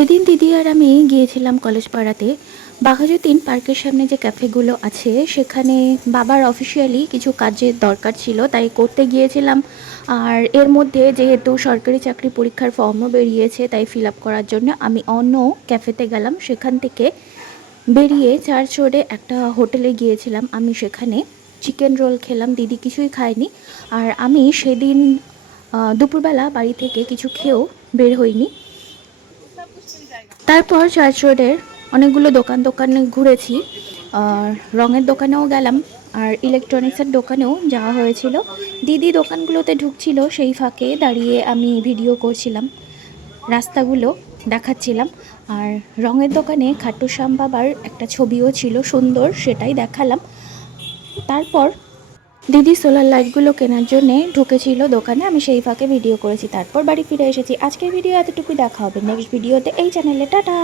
সেদিন দিদি আর আমি গিয়েছিলাম কলেজ পাড়াতে। বাঘাযতীন পার্কের সামনে যে ক্যাফেগুলো আছে, সেখানে বাবার অফিসিয়ালি কিছু কাজের দরকার ছিল, তাই করতে গিয়েছিলাম। আর এর মধ্যে যেহেতু সরকারি চাকরি পরীক্ষার ফর্মও বেরিয়েছে, তাই ফিল আপ করার জন্য আমি অন্য ক্যাফেতে গেলাম। সেখান থেকে বেরিয়ে চার্চ রোডে একটা হোটেলে গিয়েছিলাম। আমি সেখানে চিকেন রোল খেলাম, দিদি কিছুই খায়নি। আর আমি সেদিন দুপুরবেলা বাড়ি থেকে কিছু খেয়েও বের হইনি। তারপর চার্চ রোডের অনেকগুলো দোকান দোকানে ঘুরেছি, আর রঙের দোকানেও গেলাম, আর ইলেকট্রনিক্সের দোকানেও যাওয়া হয়েছিল। দিদি দোকানগুলোতে ঢুকছিল, সেই ফাঁকে দাঁড়িয়ে আমি ভিডিও করছিলাম, রাস্তাগুলো দেখাচ্ছিলাম, আর রঙের দোকানে খাট্টু শ্যাম বাবার একটা ছবিও ছিল সুন্দর, সেটাই দেখালাম। তারপর দিদি সোলার লাইটগুলো কেনার জন্যে ঢুকেছিল দোকানে, আমি সেই ফাঁকে ভিডিও করেছি। তারপর বাড়ি ফিরে এসেছি। আজকের ভিডিও এতটুকুই, দেখা হবে নেক্সট ভিডিওতে এই চ্যানেলে টাটা!